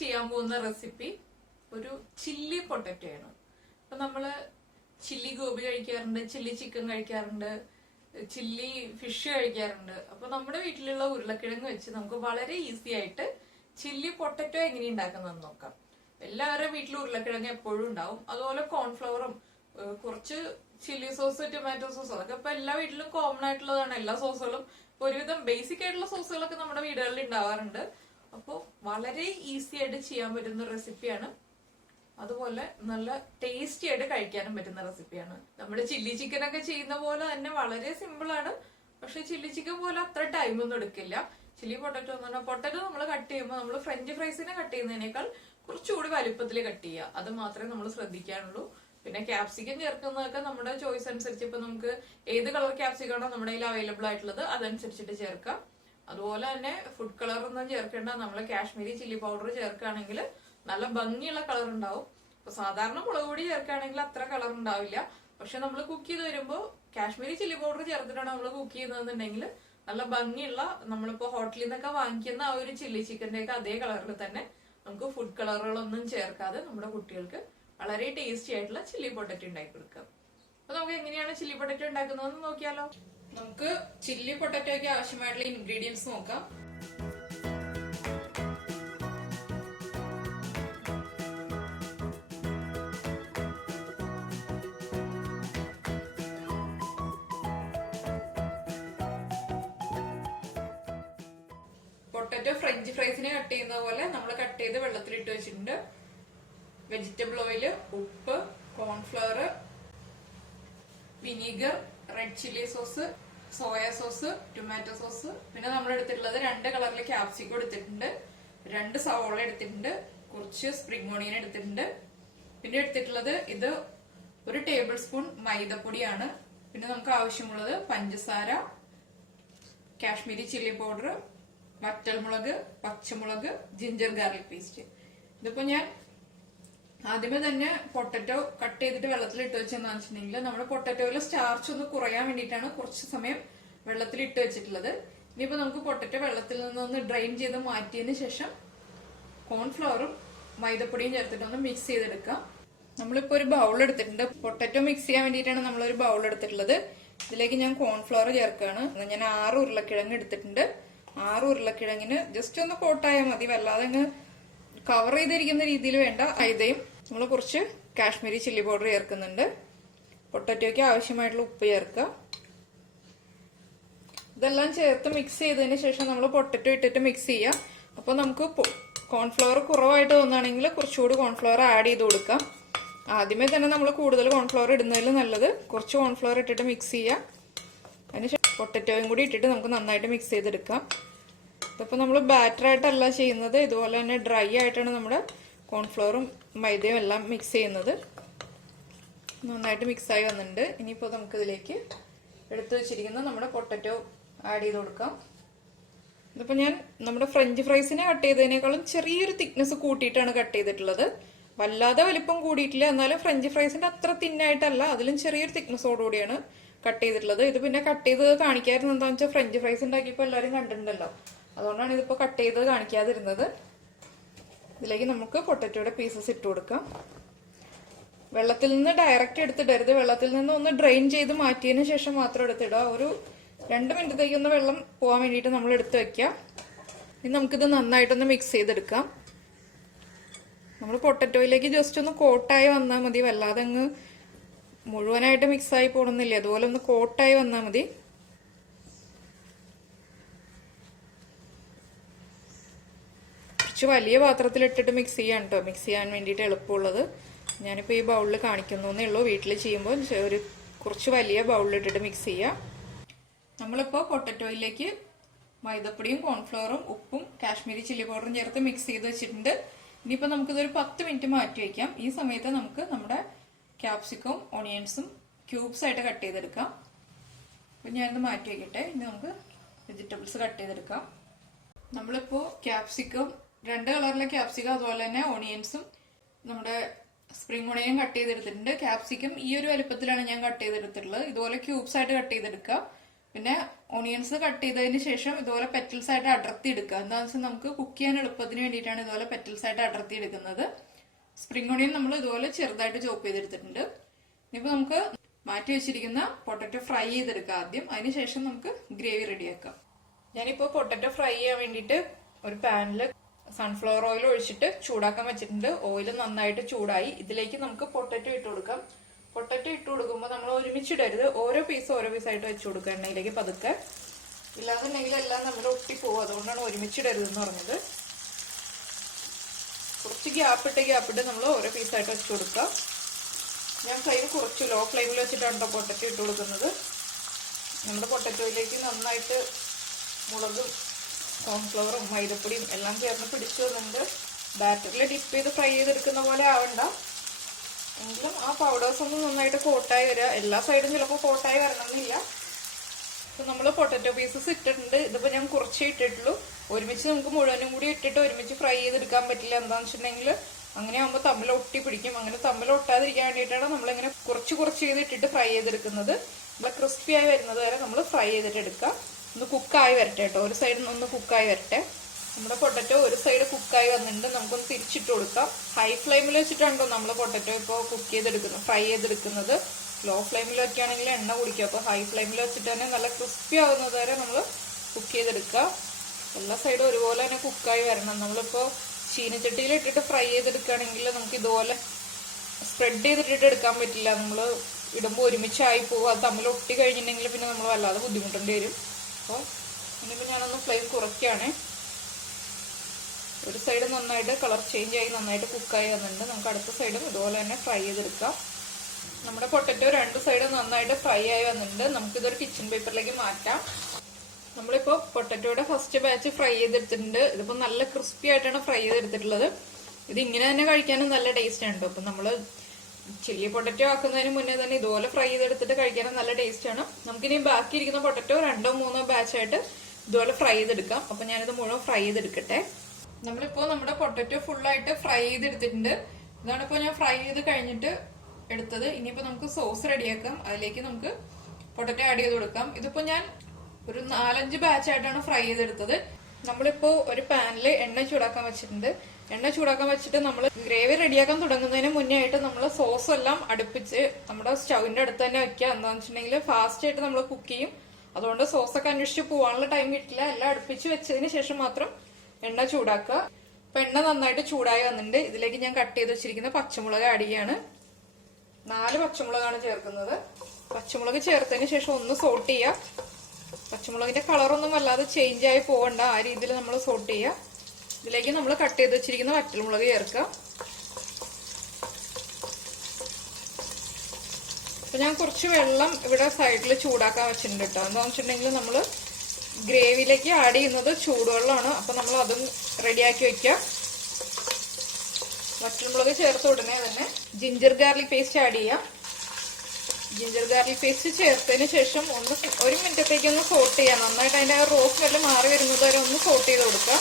ചെയ്യാൻ പോകുന്ന റെസിപ്പി ഒരു ചില്ലി പൊട്ടറ്റോ ആണ്. അപ്പൊ നമ്മള് ചില്ലി ഗോബി കഴിക്കാറുണ്ട്, ചില്ലി ചിക്കൻ കഴിക്കാറുണ്ട്, ചില്ലി ഫിഷ് കഴിക്കാറുണ്ട്. അപ്പൊ നമ്മുടെ വീട്ടിലുള്ള ഉരുളക്കിഴങ്ങ് വെച്ച് നമുക്ക് വളരെ ഈസി ആയിട്ട് ചില്ലി പൊട്ടറ്റോ എങ്ങനെ ഉണ്ടാക്കുന്നതെന്ന് നോക്കാം. എല്ലാവരുടെ വീട്ടിലും ഉരുളക്കിഴങ്ങ് എപ്പോഴും ഉണ്ടാവും. അതുപോലെ കോൺഫ്ലവറും കുറച്ച് ചില്ലി സോസ്, ടൊമാറ്റോ സോസ്, അതൊക്കെ ഇപ്പൊ എല്ലാ വീട്ടിലും കോമൺ ആയിട്ടുള്ളതാണ്. എല്ലാ സോസുകളും ഒരുവിധം ബേസിക് ആയിട്ടുള്ള സോസുകളൊക്കെ നമ്മുടെ വീടുകളിൽ ഉണ്ടാവാറുണ്ട്. അപ്പോൾ വളരെ ഈസി ആയിട്ട് ചെയ്യാൻ പറ്റുന്ന റെസിപ്പിയാണ്. അതുപോലെ നല്ല ടേസ്റ്റി ആയിട്ട് കഴിക്കാനും പറ്റുന്ന റെസിപ്പിയാണ്. നമ്മൾ ചില്ലി ചിക്കൻ ഒക്കെ ചെയ്യുന്ന പോലെ തന്നെ വളരെ സിമ്പിൾ ആണ്. പക്ഷെ ചില്ലി ചിക്കൻ പോലെ അത്ര ടൈം ഒന്നും എടുക്കില്ല. ചില്ലി പൊട്ടറ്റോ എന്ന് പറഞ്ഞാൽ പൊട്ടറ്റോ നമ്മൾ കട്ട് ചെയ്യുമ്പോൾ നമ്മൾ ഫ്രഞ്ച് ഫ്രൈസിനെ കട്ട് ചെയ്യുന്നതിനേക്കാൾ കുറച്ചുകൂടി വലുപ്പത്തിൽ കട്ട് ചെയ്യുക. അത് മാത്രമേ നമ്മൾ ശ്രദ്ധിക്കാനുള്ളൂ. പിന്നെ ക്യാപ്സിക്കം ചേർക്കുന്നതൊക്കെ നമ്മുടെ ചോയ്സ് അനുസരിച്ച്, ഇപ്പൊ നമുക്ക് ഏത് കളർ ക്യാപ്സിക്കം ആണോ നമ്മുടെ കയ്യിൽ അവൈലബിൾ ആയിട്ടുള്ളത് അതനുസരിച്ചിട്ട് ചേർക്കാം. അതുപോലെ തന്നെ ഫുഡ് കളർ ഒന്നും ചേർക്കേണ്ട. നമ്മൾ കാശ്മീരി ചില്ലി പൗഡർ ചേർക്കുകയാണെങ്കിൽ നല്ല ഭംഗിയുള്ള കളർ ഉണ്ടാവും. ഇപ്പൊ സാധാരണ മുളക് പൊടി ചേർക്കുകയാണെങ്കിൽ അത്ര കളർ ഉണ്ടാവില്ല. പക്ഷെ നമ്മൾ കുക്ക് ചെയ്ത് വരുമ്പോൾ കാശ്മീരി ചില്ലി പൗഡർ ചേർത്തിട്ടാണ് നമ്മൾ കുക്ക് ചെയ്യുന്നതെന്നുണ്ടെങ്കിൽ നല്ല ഭംഗിയുള്ള, നമ്മളിപ്പോ ഹോട്ടലിൽ നിന്നൊക്കെ വാങ്ങിക്കുന്ന ആ ഒരു ചില്ലി ചിക്കന്റെ ഒക്കെ അതേ കളറിൽ തന്നെ നമുക്ക് ഫുഡ് കളറുകളൊന്നും ചേർക്കാതെ നമ്മുടെ കുട്ടികൾക്ക് വളരെ ടേസ്റ്റി ആയിട്ടുള്ള ചില്ലി പൊട്ടറ്റോ ഉണ്ടാക്കി കൊടുക്കാം. അപ്പൊ നമുക്ക് എങ്ങനെയാണ് ചില്ലി പൊട്ടറ്റോ ഉണ്ടാക്കുന്നതെന്ന് നോക്കിയാലോ. നമുക്ക് ചില്ലി പൊട്ടറ്റോയ്ക്ക് ആവശ്യമായിട്ടുള്ള ഇൻഗ്രീഡിയൻസ് നോക്കാം. പൊട്ടറ്റോ ഫ്രഞ്ച് ഫ്രൈസിനെ കട്ട് ചെയ്യുന്ന പോലെ നമ്മൾ കട്ട് ചെയ്ത് വെള്ളത്തിലിട്ട് വെച്ചിട്ടുണ്ട്. വെജിറ്റബിൾ ഓയില്, ഉപ്പ്, cornflour, vinegar, red chilli sauce, soya sauce, tomato sauce, പിന്നെ നമ്മൾ എടുത്തിട്ടുള്ളത് 2 കളറിൽ ക്യാപ്സിക്കം എടുത്തിട്ടുണ്ട്, 2 സവോള എടുത്തിട്ടുണ്ട്, കുറച്ച് സ്പ്രിംഗ് ഓണിയൻ എടുത്തിട്ടുണ്ട്, പിന്നെ എടുത്തിട്ടുള്ളത് ഇത് 1 ടേബിൾ സ്പൂൺ മൈദപ്പൊടിയാണ്. പിന്നെ നമുക്ക് ആവശ്യമുള്ളത് പഞ്ചസാര, കാശ്മീരി ചില്ലി പൗഡർ, വറ്റൽമുളക്, പച്ചമുളക്, ജിഞ്ചർ ഗാർലിക് പേസ്റ്റ്. ഇതിപ്പോ ഞാൻ ആദ്യമേ തന്നെ പൊട്ടറ്റോ കട്ട് ചെയ്തിട്ട് വെള്ളത്തിൽ ഇട്ട് വെച്ചെന്ന് വെച്ചിട്ടുണ്ടെങ്കിൽ നമ്മുടെ പൊട്ടറ്റോയിലെ സ്റ്റാർച്ച് ഒന്ന് കുറയാൻ വേണ്ടിയിട്ടാണ് കുറച്ച് സമയം വെള്ളത്തിൽ ഇട്ട് വെച്ചിട്ടുള്ളത്. ഇനിയിപ്പോ നമുക്ക് പൊട്ടറ്റോ വെള്ളത്തിൽ നിന്നൊന്ന് ഡ്രെയിൻ ചെയ്ത് മാറ്റിയതിന് ശേഷം കോൺഫ്ലവറും മൈദപ്പൊടിയും ചേർത്തിട്ട് ഒന്ന് മിക്സ് ചെയ്തെടുക്കാം. നമ്മളിപ്പോ ഒരു ബൗൾ എടുത്തിട്ടുണ്ട്. പൊട്ടറ്റോ മിക്സ് ചെയ്യാൻ വേണ്ടിയിട്ടാണ് നമ്മളൊരു ബൗൾ എടുത്തിട്ടുള്ളത്. ഇതിലേക്ക് ഞാൻ കോൺഫ്ലവർ ചേർക്കുകയാണ്. ഞാൻ 6 ഉരുളക്കിഴങ്ങ് എടുത്തിട്ടുണ്ട്. 6 ഉരുളക്കിഴങ്ങിന് ജസ്റ്റ് ഒന്ന് കോട്ടായാൽ മതി, വല്ലാതെ അങ്ങ് കവർ ചെയ്തിരിക്കുന്ന രീതിയിൽ വേണ്ട. മൈദയും നമ്മൾ കുറച്ച് കാശ്മീരി ചില്ലി പൗഡർ ചേർക്കുന്നുണ്ട്. പൊട്ടറ്റോയ്ക്ക് ആവശ്യമായിട്ടുള്ള ഉപ്പ് ചേർക്കുക. ഇതെല്ലാം ചേർത്ത് മിക്സ് ചെയ്തതിന് ശേഷം നമ്മൾ പൊട്ടറ്റോ ഇട്ടിട്ട് മിക്സ് ചെയ്യാം. അപ്പൊ നമുക്ക് കോൺഫ്ലവർ കുറവായിട്ട് തോന്നുകയാണെങ്കിൽ കുറച്ചുകൂടി കോൺഫ്ലവർ ആഡ് ചെയ്ത് കൊടുക്കാം. ആദ്യമേ തന്നെ നമ്മൾ കൂടുതൽ കോൺഫ്ലവർ ഇടുന്നതിൽ നല്ലത് കുറച്ച് കോൺഫ്ലവർ ഇട്ടിട്ട് മിക്സ് ചെയ്യാം. അതിനുശേഷം പൊട്ടറ്റോയും കൂടി ഇട്ടിട്ട് നമുക്ക് നന്നായിട്ട് മിക്സ് ചെയ്തെടുക്കാം. ഇതിപ്പോൾ നമ്മൾ ബാറ്റർ ആയിട്ടല്ല ചെയ്യുന്നത്, ഇതുപോലെ തന്നെ ഡ്രൈ ആയിട്ടാണ് നമ്മുടെ കോൺഫ്ലവറും മൈദയും എല്ലാം മിക്സ് ചെയ്യുന്നത്. നന്നായിട്ട് മിക്സായി വന്നിട്ടുണ്ട്. ഇനിയിപ്പോൾ നമുക്കിതിലേക്ക് എടുത്തു വെച്ചിരിക്കുന്ന നമ്മുടെ പൊട്ടറ്റോ ആഡ് ചെയ്ത് കൊടുക്കാം. ഇതിപ്പോൾ ഞാൻ നമ്മുടെ ഫ്രഞ്ച് ഫ്രൈസിനെ കട്ട് ചെയ്തതിനേക്കാളും ചെറിയൊരു തിക്നെസ് കൂട്ടിയിട്ടാണ് കട്ട് ചെയ്തിട്ടുള്ളത്. വല്ലാതെ വലിപ്പം കൂടിയിട്ടില്ല, എന്നാലും ഫ്രഞ്ച് ഫ്രൈസിന്റെ അത്ര തിന്നായിട്ടല്ല, അതിലും ചെറിയൊരു തിക്നെസ്സോടുകൂടിയാണ് കട്ട് ചെയ്തിട്ടുള്ളത്. ഇത് പിന്നെ കട്ട് ചെയ്ത് കാണിക്കാതിരുന്നത് എന്താണെന്ന് വെച്ചാൽ ഫ്രഞ്ച് ഫ്രൈസ് ഉണ്ടാക്കിയപ്പോൾ എല്ലാവരും കണ്ടിട്ടുണ്ടല്ലോ, അതുകൊണ്ടാണ് ഇതിപ്പോൾ കട്ട് ചെയ്ത് കാണിക്കാതിരുന്നത്. ഇതിലേക്ക് നമുക്ക് പൊട്ടറ്റോയുടെ പീസസ് ഇട്ട് കൊടുക്കാം. വെള്ളത്തിൽ നിന്ന് ഡയറക്റ്റ് എടുത്തിടരുത്, വെള്ളത്തിൽ നിന്ന് ഒന്ന് ഡ്രെയിൻ ചെയ്ത് മാറ്റിയതിന് ശേഷം മാത്രം എടുത്തിടുക. ഒരു 2 മിനിറ്റത്തേക്ക് ഒന്ന് വെള്ളം പോകാൻ വേണ്ടിയിട്ട് നമ്മൾ എടുത്ത് വെക്കാം. ഇനി നമുക്കിത് നന്നായിട്ടൊന്ന് മിക്സ് ചെയ്തെടുക്കാം. നമ്മൾ പൊട്ടറ്റോയിലേക്ക് ജസ്റ്റ് ഒന്ന് കോട്ടായി വന്നാൽ മതി, വല്ലാതെ അങ്ങ് മുഴുവനായിട്ട് മിക്സായി പോകണമെന്നില്ല. അതുപോലെ ഒന്ന് കോട്ടായി വന്നാൽ മതി. കുറച്ച് വലിയ പാത്രത്തിലിട്ടിട്ട് മിക്സ് ചെയ്യാൻ കേട്ടോ, മിക്സ് ചെയ്യാൻ വേണ്ടിയിട്ട് എളുപ്പമുള്ളത്. ഞാനിപ്പോൾ ഈ ബൗളിൽ കാണിക്കുന്നേ ഉള്ളൂ. വീട്ടിൽ ചെയ്യുമ്പോൾ ഒരു കുറച്ച് വലിയ ബൗളിലിട്ടിട്ട് മിക്സ് ചെയ്യാം. നമ്മളിപ്പോൾ പൊട്ടറ്റോയിലേക്ക് മൈദപ്പൊടിയും കോൺഫ്ലവറും ഉപ്പും കാശ്മീരി ചില്ലി പൗഡറും ചേർത്ത് മിക്സ് ചെയ്ത് വെച്ചിട്ടുണ്ട്. ഇനിയിപ്പോൾ നമുക്കിതൊരു 10 മിനിറ്റ് മാറ്റി വയ്ക്കാം. ഈ സമയത്ത് നമുക്ക് നമ്മുടെ ക്യാപ്സിക്കവും ഓണിയൻസും ക്യൂബ്സ് ആയിട്ട് കട്ട് ചെയ്തെടുക്കാം. അപ്പം ഞാനിത് മാറ്റി വയ്ക്കട്ടെ. ഇനി നമുക്ക് വെജിറ്റബിൾസ് കട്ട് ചെയ്തെടുക്കാം. നമ്മളിപ്പോൾ ക്യാപ്സിക്കം 2 കളറിലെ ക്യാപ്സിക്കം, അതുപോലെ തന്നെ ഓണിയൻസും നമ്മുടെ സ്പ്രിംഗ് ഓണിയൻ കട്ട് ചെയ്തെടുത്തിട്ടുണ്ട്. ക്യാപ്സിക്കം ഈ ഒരു വലുപ്പത്തിലാണ് ഞാൻ കട്ട് ചെയ്തെടുത്തിട്ടുള്ളത്. ഇതുപോലെ ക്യൂബ്സ് ആയിട്ട് കട്ട് ചെയ്തെടുക്കുക. പിന്നെ ഓണിയൻസ് കട്ട് ചെയ്തതിന് ശേഷം ഇതുപോലെ പെറ്റൽസ് ആയിട്ട് അടർത്തി എടുക്കുക. എന്താണെന്ന് വെച്ചാൽ നമുക്ക് കുക്ക് ചെയ്യാൻ എളുപ്പത്തിന് വേണ്ടിയിട്ടാണ് ഇതുപോലെ പെറ്റൽസ് ആയിട്ട് അടർത്തി എടുക്കുന്നത്. സ്പ്രിംഗ് ഓണിയൻ നമ്മൾ ഇതുപോലെ ചെറുതായിട്ട് ചോപ്പ് ചെയ്തെടുത്തിട്ടുണ്ട്. ഇനിയിപ്പോൾ നമുക്ക് മാറ്റി വെച്ചിരിക്കുന്ന പൊട്ടറ്റോ ഫ്രൈ ചെയ്തെടുക്കാം ആദ്യം. അതിനുശേഷം നമുക്ക് ഗ്രേവി റെഡിയാക്കാം. ഞാനിപ്പോൾ പൊട്ടറ്റോ ഫ്രൈ ചെയ്യാൻ വേണ്ടിയിട്ട് ഒരു പാനിൽ സൺഫ്ലവർ ഓയിൽ ഒഴിച്ചിട്ട് ചൂടാക്കാൻ വെച്ചിട്ടുണ്ട്. ഓയിൽ നന്നായിട്ട് ചൂടായി. ഇതിലേക്ക് നമുക്ക് പൊട്ടറ്റോ ഇട്ട് കൊടുക്കാം. പൊട്ടറ്റോ ഇട്ട് കൊടുക്കുമ്പോൾ നമ്മൾ ഒരുമിച്ചിടരുത്, ഓരോ പീസായിട്ട് വെച്ച് കൊടുക്കുക എണ്ണയിലേക്ക് പതുക്കെ. ഇല്ലാന്നുണ്ടെങ്കിൽ എല്ലാം നമ്മൾ ഒട്ടിപ്പോവും. അതുകൊണ്ടാണ് ഒരുമിച്ചിടരുതെന്ന് പറഞ്ഞത്. കുറച്ച് ഗ്യാപ്പിട്ട് നമ്മൾ ഓരോ പീസായിട്ട് വെച്ച് കൊടുക്കുക. ഞാൻ ഫ്ലെയിം കുറച്ച് ലോ ഫ്ലെയിമിൽ വെച്ചിട്ടാണ് പൊട്ടറ്റോ ഇട്ട് കൊടുക്കുന്നത്. നമ്മുടെ പൊട്ടറ്റോയിലേക്ക് നന്നായിട്ട് മുളകും കോൺഫ്ലവറും മൈദപ്പൊടിയും എല്ലാം ചേർന്ന് പിടിച്ചു വന്നിട്ടുണ്ട്. ബാറ്ററിൽ ഡിപ്പ് ചെയ്ത് ഫ്രൈ ചെയ്തെടുക്കുന്ന പോലെ ആവണ്ട, എങ്കിലും ആ പൗഡേഴ്സ് ഒന്നും നന്നായിട്ട് കോട്ടായി വരിക. എല്ലാ സൈഡും ചിലപ്പോൾ കോട്ടായി വരണമെന്നില്ല. അപ്പം നമ്മൾ പൊട്ടറ്റോ പീസസ് ഇട്ടിട്ടുണ്ട്. ഇതിപ്പോൾ ഞാൻ കുറച്ചേ ഇട്ടിട്ടുള്ളൂ. ഒരുമിച്ച് നമുക്ക് മുഴുവനും കൂടി ഇട്ടിട്ട് ഒരുമിച്ച് ഫ്രൈ ചെയ്തെടുക്കാൻ പറ്റില്ല. എന്താണെന്ന് വെച്ചിട്ടുണ്ടെങ്കിൽ അങ്ങനെ ആകുമ്പോൾ തമ്മിൽ ഒട്ടി പിടിക്കും. അങ്ങനെ തമ്മിൽ ഒട്ടാതിരിക്കാൻ വേണ്ടിയിട്ടാണ് നമ്മളിങ്ങനെ കുറച്ച് ചെയ്ത് ഇട്ടിട്ട് ഫ്രൈ ചെയ്തെടുക്കുന്നത്. നല്ല ക്രിസ്പി ആയി വരുന്നത് വരെ നമ്മൾ ഫ്രൈ ചെയ്തിട്ട് എടുക്കുക. ഒന്ന് കുക്കായി വരട്ടെ കേട്ടോ, ഒരു സൈഡിൽ ഒന്ന് കുക്കായി വരട്ടെ. നമ്മുടെ പൊട്ടറ്റോ ഒരു സൈഡ് കുക്കായി വന്നിട്ടുണ്ട്. നമുക്കൊന്ന് തിരിച്ചിട്ട് കൊടുക്കാം. ഹൈ ഫ്ലെയിമിൽ വെച്ചിട്ടാണോ നമ്മൾ പൊട്ടറ്റോ ഇപ്പോൾ കുക്ക് ചെയ്തെടുക്കുന്നത്, ഫ്രൈ ചെയ്തെടുക്കുന്നത്. ലോ ഫ്ലെയിമിൽ വെക്കുകയാണെങ്കിൽ എണ്ണ കുടിക്കുക. അപ്പോൾ ഹൈ ഫ്ലെയിമിൽ വെച്ചിട്ട് തന്നെ നല്ല ക്രിസ്പി ആവുന്നത് വരെ നമ്മൾ കുക്ക് ചെയ്തെടുക്കുക. എല്ലാ സൈഡും ഒരുപോലെ തന്നെ കുക്കായി വരണം. നമ്മളിപ്പോൾ ചീനച്ചട്ടിയിൽ ഇട്ടിട്ട് ഫ്രൈ ചെയ്തെടുക്കുകയാണെങ്കിൽ നമുക്ക് ഇതുപോലെ സ്പ്രെഡ് ചെയ്തിട്ടിട്ട് എടുക്കാൻ പറ്റില്ല. നമ്മൾ ഇടുമ്പോൾ ഒരുമിച്ചായി പോകും. അത് തമ്മിൽ ഒട്ടി കഴിഞ്ഞിട്ടുണ്ടെങ്കിൽ പിന്നെ നമ്മൾ വല്ലാതെ ബുദ്ധിമുട്ടേണ്ടി വരും. അപ്പോൾ ഇനിയിപ്പോൾ ഞാനൊന്ന് ഫ്ലെയിം കുറയ്ക്കുകയാണ്. ഒരു സൈഡ് നന്നായിട്ട് കളർ ചേഞ്ച് ആയി നന്നായിട്ട് കുക്കായി വന്നിട്ടുണ്ട്. നമുക്ക് അടുത്ത സൈഡും ഇതുപോലെ തന്നെ ഫ്രൈ ചെയ്തെടുക്കാം. നമ്മുടെ പൊട്ടറ്റോ രണ്ട് സൈഡും നന്നായിട്ട് ഫ്രൈ ആയി വന്നിട്ടുണ്ട്. നമുക്കിതൊരു കിച്ചൺ പേപ്പറിലേക്ക് മാറ്റാം. നമ്മളിപ്പോൾ പൊട്ടറ്റോയുടെ ഫസ്റ്റ് ബാച്ച് ഫ്രൈ ചെയ്തെടുത്തിട്ടുണ്ട്. ഇതിപ്പോൾ നല്ല ക്രിസ്പി ആയിട്ടാണ് ഫ്രൈ ചെയ്തെടുത്തിട്ടുള്ളത്. ഇത് ഇങ്ങനെ തന്നെ കഴിക്കാനും നല്ല ടേസ്റ്റ് ഉണ്ട്. അപ്പം നമ്മൾ ചില്ലി പൊട്ടറ്റോ ആക്കുന്നതിന് മുന്നേ തന്നെ ഇതുപോലെ ഫ്രൈ ചെയ്തെടുത്തിട്ട് കഴിക്കാനും നല്ല ടേസ്റ്റ് ആണ്. നമുക്കിനി ബാക്കിയിരിക്കുന്ന പൊട്ടറ്റോ 2-3 ബാച്ചായിട്ട് ഇതുപോലെ ഫ്രൈ ചെയ്തെടുക്കാം. അപ്പം ഞാനിത് മുഴുവൻ ഫ്രൈ ചെയ്തെടുക്കട്ടെ. നമ്മളിപ്പോൾ നമ്മുടെ പൊട്ടറ്റോ ഫുള്ളായിട്ട് ഫ്രൈ ചെയ്തെടുത്തിട്ടുണ്ട്. ഇതാണിപ്പോൾ ഞാൻ ഫ്രൈ ചെയ്ത് കഴിഞ്ഞിട്ട് എടുത്തത്. ഇനിയിപ്പോൾ നമുക്ക് സോസ് റെഡിയാക്കാം. അതിലേക്ക് നമുക്ക് പൊട്ടറ്റോ ആഡ് ചെയ്ത് കൊടുക്കാം. ഇതിപ്പോൾ ഞാൻ ഒരു 4-5 ബാച്ചായിട്ടാണ് ഫ്രൈ ചെയ്തെടുത്തത്. നമ്മളിപ്പോൾ ഒരു പാനിൽ എണ്ണ ചൂടാക്കാൻ വെച്ചിട്ടുണ്ട്. എണ്ണ ചൂടാക്കാൻ വെച്ചിട്ട് നമ്മൾ ഗ്രേവി റെഡിയാക്കാൻ തുടങ്ങുന്നതിന് മുന്നേ ആയിട്ട് നമ്മൾ സോസ് എല്ലാം അടുപ്പിച്ച് നമ്മുടെ സ്റ്റൗവിന്റെ അടുത്ത് തന്നെ വെക്കുക. എന്താണെന്ന് വെച്ചിട്ടുണ്ടെങ്കിൽ ഫാസ്റ്റ് ആയിട്ട് നമ്മൾ കുക്ക് ചെയ്യും. അതുകൊണ്ട് സോസൊക്കെ അന്വേഷിച്ച് പോകാനുള്ള ടൈം കിട്ടില്ല. എല്ലാം അടുപ്പിച്ച് വെച്ചതിന് ശേഷം മാത്രം എണ്ണ ചൂടാക്കുക. അപ്പൊ എണ്ണ നന്നായിട്ട് ചൂടായി വന്നിട്ടുണ്ട്. ഇതിലേക്ക് ഞാൻ കട്ട് ചെയ്ത് വെച്ചിരിക്കുന്ന പച്ചമുളക് ആഡ് ചെയ്യാണ്. 4 പച്ചമുളകാണ് ചേർക്കുന്നത്. പച്ചമുളക് ചേർത്തതിന് ശേഷം ഒന്ന് സോട്ട് ചെയ്യുക. പച്ചമുളകിന്റെ കളറൊന്നും വല്ലാതെ ചേഞ്ച് ആയി പോകണ്ട, ആ രീതിയിൽ നമ്മൾ സോട്ട് ചെയ്യുക. ഇതിലേക്ക് നമ്മൾ കട്ട് ചെയ്ത് വെച്ചിരിക്കുന്ന വറ്റൽമുളക് ചേർക്കുക. അപ്പൊ ഞാൻ കുറച്ച് വെള്ളം ഇവിടെ സൈഡിൽ ചൂടാക്കാൻ വെച്ചിട്ടുണ്ട് കേട്ടോ. എന്താണെന്ന് വെച്ചിട്ടുണ്ടെങ്കിൽ നമ്മൾ ഗ്രേവിയിലേക്ക് ആഡ് ചെയ്യുന്നത് ചൂടുവെള്ളമാണ്. അപ്പൊ നമ്മൾ അതും റെഡിയാക്കി വെക്കുക. വറ്റൽമുളക് ചേർത്ത ഉടനെ തന്നെ ജിഞ്ചർ ഗാർലിക് പേസ്റ്റ് ആഡ് ചെയ്യാം. ജിഞ്ചർ ഗാർലിക് പേസ്റ്റ് ചേർത്തതിന് ശേഷം ഒരു മിനിറ്റത്തേക്ക് ഒന്ന് സോട്ട് ചെയ്യാം. നന്നായിട്ട് അതിന്റെ റോസ് വെള്ളം മാറി വരുന്നത് വരെ ഒന്ന് സോട്ട് ചെയ്ത് കൊടുക്കുക.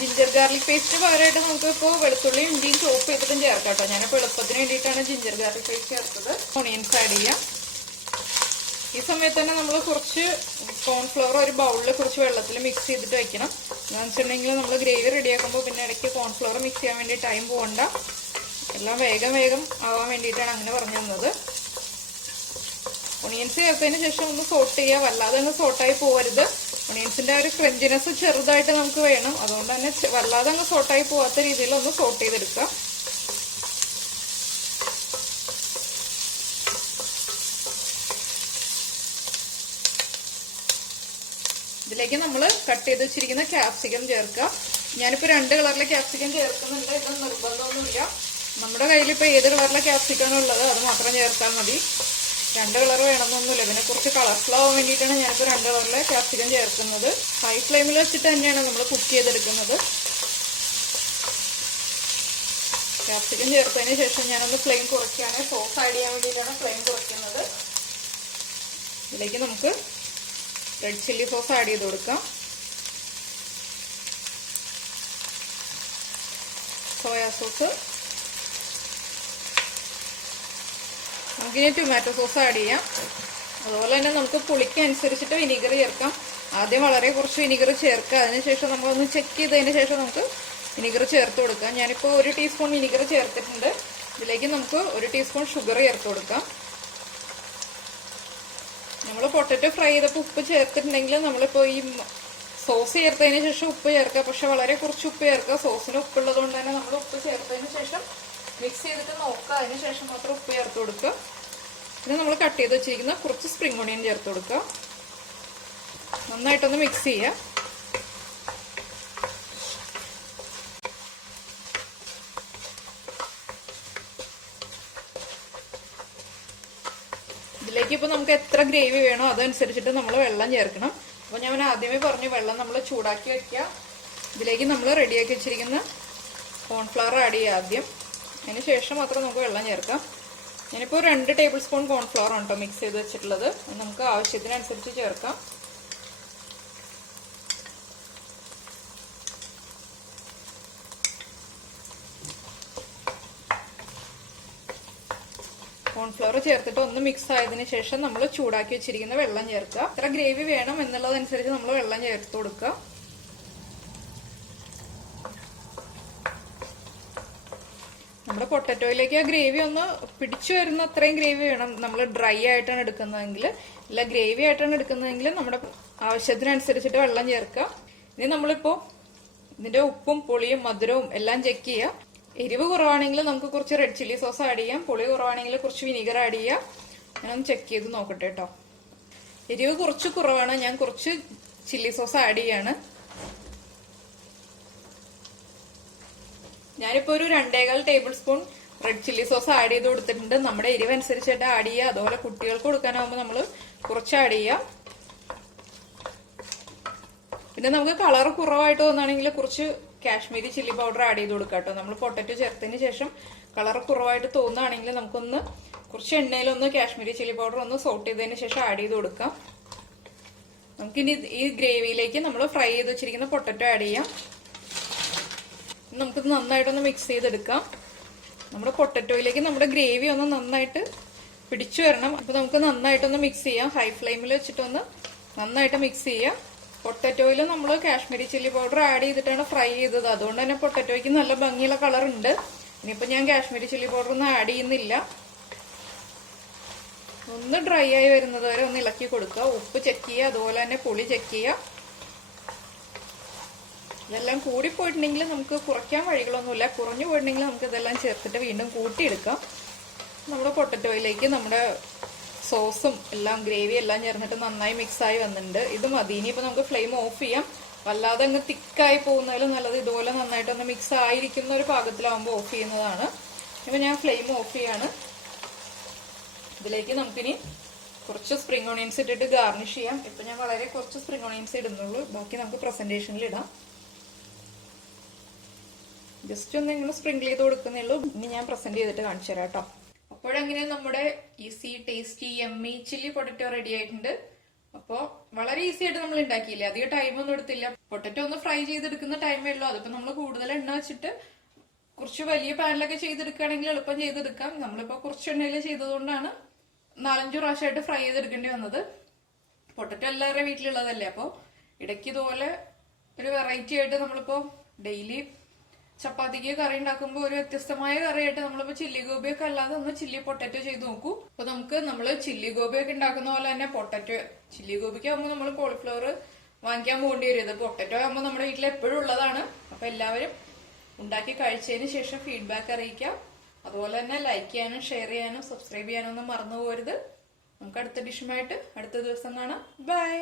ജിഞ്ചർ ഗാർലിക് പേസ്റ്റ് പകരമായിട്ട് നമുക്ക് ഇപ്പോൾ വെളുത്തുള്ളിയും ഇഞ്ചിയും ചോപ്പ് ചെയ്തിട്ടും ചേർക്കാം കേട്ടോ. ഞാനിപ്പോൾ എളുപ്പത്തിന് വേണ്ടിയിട്ടാണ് ജിഞ്ചർ ഗാർലിക് പേസ്റ്റ് ചേർത്തത്. ഓണിയൻസ് ആഡ് ചെയ്യാം. ഈ സമയത്ത് തന്നെ നമ്മൾ കുറച്ച് കോൺഫ്ലവർ ഒരു ബൗളിൽ കുറച്ച് വെള്ളത്തിൽ മിക്സ് ചെയ്തിട്ട് വെക്കണം. എന്താണെന്ന് വെച്ചിട്ടുണ്ടെങ്കിൽ നമ്മൾ ഗ്രേവി റെഡിയാക്കുമ്പോൾ പിന്നെ ഇടയ്ക്ക് കോൺഫ്ലവർ മിക്സ് ചെയ്യാൻ വേണ്ടി ടൈം പോകണ്ട. എല്ലാം വേഗം ആവാൻ വേണ്ടിയിട്ടാണ് അങ്ങനെ പറഞ്ഞു തന്നത്. ഒണിയൻസ് ചേർത്തതിന് ശേഷം ഒന്ന് സോട്ട് ചെയ്യുക. വല്ലാതെ അങ്ങ് സോട്ടായി പോകരുത്. ഒണിയൻസിന്റെ ഒരു ക്രഞ്ചിനെസ് ചെറുതായിട്ട് നമുക്ക് വേണം. അതുകൊണ്ട് തന്നെ വല്ലാതെ അങ്ങ് സോട്ടായി പോകാത്ത രീതിയിൽ ഒന്ന് സോട്ട് ചെയ്തെടുക്കുക. ഇതിലേക്ക് നമ്മൾ കട്ട് ചെയ്ത് വെച്ചിരിക്കുന്ന ക്യാപ്സിക്കം ചേർക്കുക. ഞാനിപ്പോൾ 2 കളറിലെ ക്യാപ്സിക്കം ചേർക്കുന്നുണ്ട്. ഇത് നിർബന്ധമൊന്നുമില്ല. നമ്മുടെ കയ്യിൽ ഇപ്പോൾ ഏത് കളറിലെ ക്യാപ്സിക്കാണ് ഉള്ളത് അത് മാത്രം ചേർത്താൽ മതി. 2 കളർ വേണമെന്നൊന്നുമില്ല. പിന്നെ കുറച്ച് കളർഫുൾ ആവാൻ വേണ്ടിയിട്ടാണ് ഞാനിപ്പോൾ 2 കളറിലെ ക്യാപ്സിക്കം ചേർക്കുന്നത്. ഹൈ ഫ്ലെയിമിൽ വെച്ചിട്ട് തന്നെയാണ് നമ്മൾ കുക്ക് ചെയ്തെടുക്കുന്നത്. ക്യാപ്സിക്കം ചേർത്തതിന് ശേഷം ഞാനൊന്ന് ഫ്ലെയിം കുറയ്ക്കുകയാണ്. സോസ് ആഡ് ചെയ്യാൻ വേണ്ടിയിട്ടാണ് ഫ്ലെയിം കുറയ്ക്കുന്നത്. ഇതിലേക്ക് നമുക്ക് റെഡ് ചില്ലി സോസ് ആഡ് ചെയ്ത് കൊടുക്കാം. സോയാ സോസ്, നമുക്കിനി ടൊമാറ്റോ സോസ് ആഡ് ചെയ്യാം. അതുപോലെ തന്നെ നമുക്ക് പുളിക്ക് അനുസരിച്ചിട്ട് വിനീഗർ ചേർക്കാം. ആദ്യം വളരെ കുറച്ച് വിനീഗർ ചേർക്കുക, അതിനുശേഷം നമ്മളൊന്ന് ചെക്ക് ചെയ്തതിന് ശേഷം നമുക്ക് വിനീഗർ ചേർത്ത് കൊടുക്കാം. ഞാനിപ്പോൾ 1 ടീസ്പൂൺ വിനീഗർ ചേർത്തിട്ടുണ്ട്. ഇതിലേക്ക് നമുക്ക് 1 ടീസ്പൂൺ ഷുഗർ ചേർത്ത് കൊടുക്കാം. നമ്മൾ പൊട്ടറ്റോ ഫ്രൈ ചെയ്തപ്പോൾ ഉപ്പ് ചേർത്തിട്ടുണ്ടെങ്കിൽ നമ്മളിപ്പോൾ ഈ സോസ് ചേർത്തതിന് ശേഷം ഉപ്പ് ചേർക്കുക, പക്ഷെ വളരെ കുറച്ച് ഉപ്പ് ചേർക്കുക. സോസിന് ഉപ്പുള്ളത് കൊണ്ട് തന്നെ നമ്മൾ ഉപ്പ് ചേർത്തതിന് ശേഷം മിക്സ് ചെയ്തിട്ട് നോക്കുക, അതിന് ശേഷം മാത്രം ഉപ്പ് ചേർത്ത് കൊടുക്കുക. പിന്നെ നമ്മൾ കട്ട് ചെയ്ത് വെച്ചിരിക്കുന്ന കുറച്ച് സ്പ്രിംഗ് ഓണിയൻ ചേർത്ത് കൊടുക്കുക. നന്നായിട്ടൊന്ന് മിക്സ് ചെയ്യുക. ഇതിലേക്ക് ഇപ്പോൾ നമുക്ക് എത്ര ഗ്രേവി വേണോ അതനുസരിച്ചിട്ട് നമ്മൾ വെള്ളം ചേർക്കണം. അപ്പോൾ ഞാൻ ആദ്യമേ പറഞ്ഞു വെള്ളം നമ്മൾ ചൂടാക്കി വെക്കുക. ഇതിലേക്ക് നമ്മൾ റെഡിയാക്കി വെച്ചിരിക്കുന്ന കോൺഫ്ലവർ ആഡ് ചെയ്യുക ആദ്യം, അതിന് ശേഷം മാത്രം നമുക്ക് വെള്ളം ചേർക്കാം. ഞാനിപ്പോൾ 2 ടേബിൾ സ്പൂൺ കോൺഫ്ലവർ ആണ് കേട്ടോ മിക്സ് ചെയ്ത് വെച്ചിട്ടുള്ളത്. നമുക്ക് ആവശ്യത്തിനനുസരിച്ച് ചേർക്കാം. കോൺഫ്ലവർ ചേർത്തിട്ട് ഒന്ന് മിക്സ് ആയതിനു ശേഷം നമ്മൾ ചൂടാക്കി വെച്ചിരിക്കുന്ന വെള്ളം ചേർക്കുക. എത്ര ഗ്രേവി വേണം എന്നുള്ളതനുസരിച്ച് നമ്മൾ വെള്ളം ചേർത്ത് കൊടുക്കുക. നമ്മുടെ പൊട്ടറ്റോയിലേക്ക് ആ ഗ്രേവി ഒന്ന് പിടിച്ചു വരുന്ന അത്രയും ഗ്രേവി വേണം. നമ്മൾ ഡ്രൈ ആയിട്ടാണ് എടുക്കുന്നതെങ്കിൽ, ഇല്ല ഗ്രേവി ആയിട്ടാണ് എടുക്കുന്നതെങ്കിൽ നമ്മുടെ ആവശ്യത്തിനനുസരിച്ചിട്ട് വെള്ളം ചേർക്കുക. ഇനി നമ്മളിപ്പോൾ ഇതിന്റെ ഉപ്പും പുളിയും മധുരവും എല്ലാം ചെക്ക് ചെയ്യുക. എരിവ് കുറവാണെങ്കിൽ നമുക്ക് കുറച്ച് റെഡ് ചില്ലി സോസ് ആഡ് ചെയ്യാം, പുളി കുറവാണെങ്കിൽ കുറച്ച് വിനീഗർ ആഡ് ചെയ്യാം. ഞാനൊന്ന് ചെക്ക് ചെയ്ത് നോക്കട്ടെ കേട്ടോ. എരിവ് കുറച്ച് കുറവാണ്, ഞാൻ കുറച്ച് ചില്ലി സോസ് ആഡ് ചെയ്യാണ്. ഞാനിപ്പോൾ ഒരു 2.25 table spoon red chilli sauce add ചെയ്ത് കൊടുത്തിട്ടുണ്ട്. നമ്മുടെ എരിവ് അനുസരിച്ചിട്ട് ആഡ് ചെയ്യുക. അതുപോലെ കുട്ടികൾക്ക് കൊടുക്കാനാവുമ്പോൾ നമ്മൾ കുറച്ച് ആഡ് ചെയ്യാം. പിന്നെ നമുക്ക് കളർ കുറവായിട്ട് തോന്നുകയാണെങ്കിൽ കുറച്ച് കാശ്മീരി ചില്ലി പൗഡർ ആഡ് ചെയ്ത് കൊടുക്കാം കേട്ടോ. നമ്മൾ പൊട്ടറ്റോ ചേർത്തതിന് ശേഷം കളർ കുറവായിട്ട് തോന്നുകയാണെങ്കിൽ നമുക്കൊന്ന് കുറച്ച് എണ്ണയിലൊന്ന് കാശ്മീരി ചില്ലി പൗഡർ ഒന്ന് സോട്ട് ചെയ്തതിന് ശേഷം ആഡ് ചെയ്ത് കൊടുക്കാം. നമുക്കിനി ഈ ഗ്രേവിയിലേക്ക് നമ്മൾ ഫ്രൈ ചെയ്ത് വെച്ചിരിക്കുന്ന പൊട്ടറ്റോ ആഡ് ചെയ്യാം. നമുക്കിത് നന്നായിട്ടൊന്ന് മിക്സ് ചെയ്തെടുക്കാം. നമ്മുടെ പൊട്ടറ്റോയിലേക്ക് നമ്മുടെ ഗ്രേവി ഒന്ന് നന്നായിട്ട് പിടിച്ചു വരണം. അപ്പൊ നമുക്ക് നന്നായിട്ടൊന്ന് മിക്സ് ചെയ്യാം. ഹൈ ഫ്ലെയിമിൽ വെച്ചിട്ടൊന്ന് നന്നായിട്ട് മിക്സ് ചെയ്യാം. പൊട്ടറ്റോയിൽ നമ്മൾ കാശ്മീരി ചില്ലി പൗഡർ ആഡ് ചെയ്തിട്ടാണ് ഫ്രൈ ചെയ്തത്, അതുകൊണ്ട് തന്നെ പൊട്ടറ്റോയ്ക്ക് നല്ല ഭംഗിയുള്ള കളർ ഉണ്ട്. ഇനിയിപ്പോൾ ഞാൻ കാശ്മീരി ചില്ലി പൗഡർ ഒന്നും ആഡ് ചെയ്യുന്നില്ല. ഒന്ന് ഡ്രൈ ആയി വരുന്നത് വരെ ഒന്ന് ഇളക്കി കൊടുക്കുക. ഉപ്പ് ചെക്ക് ചെയ്യുക, അതുപോലെ തന്നെ പുളി ചെക്ക് ചെയ്യുക. ഇതെല്ലാം കൂടിപ്പോയിട്ടുണ്ടെങ്കിൽ നമുക്ക് കുറയ്ക്കാൻ വഴികളൊന്നുമില്ല. കുറഞ്ഞു പോയിട്ടുണ്ടെങ്കിൽ നമുക്ക് ഇതെല്ലാം ചേർത്തിട്ട് വീണ്ടും കൂട്ടിയെടുക്കാം. നമ്മുടെ പൊട്ടറ്റോയിലേക്ക് നമ്മുടെ സോസും എല്ലാം ഗ്രേവി എല്ലാം ചേർന്നിട്ട് നന്നായി മിക്സ് ആയി വന്നിട്ടുണ്ട്. ഇത് മതി. ഇനിയിപ്പോൾ നമുക്ക് ഫ്ലെയിം ഓഫ് ചെയ്യാം. വല്ലാതെ അങ്ങ് തിക്കായി പോകുന്നതിലും നല്ലത് ഇതുപോലെ നന്നായിട്ടൊന്ന് മിക്സ് ആയിരിക്കുന്ന ഒരു പാകത്തിലാവുമ്പോൾ ഓഫ് ചെയ്യുന്നതാണ്. ഇപ്പം ഞാൻ ഫ്ലെയിം ഓഫ് ചെയ്യാണ്. ഇതിലേക്ക് നമുക്കിനി കുറച്ച് സ്പ്രിംഗ് ഓണിയൻസ് ഇട്ടിട്ട് ഗാർണിഷ് ചെയ്യാം. ഇപ്പം ഞാൻ വളരെ കുറച്ച് സ്പ്രിംഗ് ഓണിയൻസ് ഇടുന്നുള്ളൂ, ബാക്കി നമുക്ക് പ്രസന്റേഷനിൽ ഇടാം. ജസ്റ്റ് ഒന്ന് നിങ്ങൾ സ്പ്രിങ്കിൾ ചെയ്ത് കൊടുക്കുന്നുള്ളൂ. ഇനി ഞാൻ പ്രസന്റ് ചെയ്തിട്ട് കാണിച്ചു തരാം കേട്ടോ. അപ്പോഴങ്ങനെ നമ്മുടെ easy tasty yummy chilli potato ready ആയിട്ടുണ്ട്. അപ്പോൾ വളരെ ഈസി ആയിട്ട് നമ്മൾ ഉണ്ടാക്കിയില്ലേ, അധികം ടൈമൊന്നും എടുത്തില്ല. പൊട്ടറ്റോ ഒന്ന് ഫ്രൈ ചെയ്തെടുക്കുന്ന ടൈമേ ഉള്ളൂ. അതിപ്പോ നമ്മൾ കൂടുതൽ എണ്ണ വെച്ചിട്ട് കുറച്ച് വലിയ പാനിലൊക്കെ ചെയ്തെടുക്കുകയാണെങ്കിൽ എളുപ്പം ചെയ്തെടുക്കാം. നമ്മളിപ്പോ കുറച്ച് എണ്ണയിൽ ചെയ്തതുകൊണ്ടാണ് 4-5 പ്രാവശ്യമായിട്ട് ഫ്രൈ ചെയ്തെടുക്കേണ്ടി വന്നത്. പൊട്ടറ്റോ എല്ലാവരുടെ വീട്ടിലുള്ളതല്ലേ, അപ്പോൾ ഇടയ്ക്ക് ഇതുപോലെ ഒരു വെറൈറ്റി ആയിട്ട് നമ്മളിപ്പോ ഡെയിലി ചപ്പാത്തിക്ക് കറി ഉണ്ടാക്കുമ്പോൾ ഒരു വ്യത്യസ്തമായ കറിയായിട്ട് നമ്മളിപ്പോ ചില്ലി ഗോപിയൊക്കെ അല്ലാതെ ഒന്ന് ചില്ലി പൊട്ടറ്റോ ചെയ്ത് നോക്കൂ. അപ്പൊ നമ്മള് ചില്ലി ഗോപിയൊക്കെ ഉണ്ടാക്കുന്ന പോലെ തന്നെ പൊട്ടറ്റോ, ചില്ലി ഗോപിക്ക് ആകുമ്പോൾ നമ്മൾ കോളിഫ്ലവർ വാങ്ങിക്കാൻ പോകേണ്ടി വരും. ഇത് പൊട്ടറ്റോ ആകുമ്പോൾ നമ്മുടെ വീട്ടിൽ എപ്പോഴും ഉള്ളതാണ്. അപ്പൊ എല്ലാവരും ഉണ്ടാക്കി കഴിച്ചതിന് ശേഷം ഫീഡ്ബാക്ക് അറിയിക്കാം. അതുപോലെ തന്നെ ലൈക്ക് ചെയ്യാനും ഷെയർ ചെയ്യാനും സബ്സ്ക്രൈബ് ചെയ്യാനും ഒന്നും മറന്നു പോകരുത്. നമുക്ക് അടുത്ത ഡിഷുമായിട്ട് അടുത്ത ദിവസം കാണാം. ബൈ.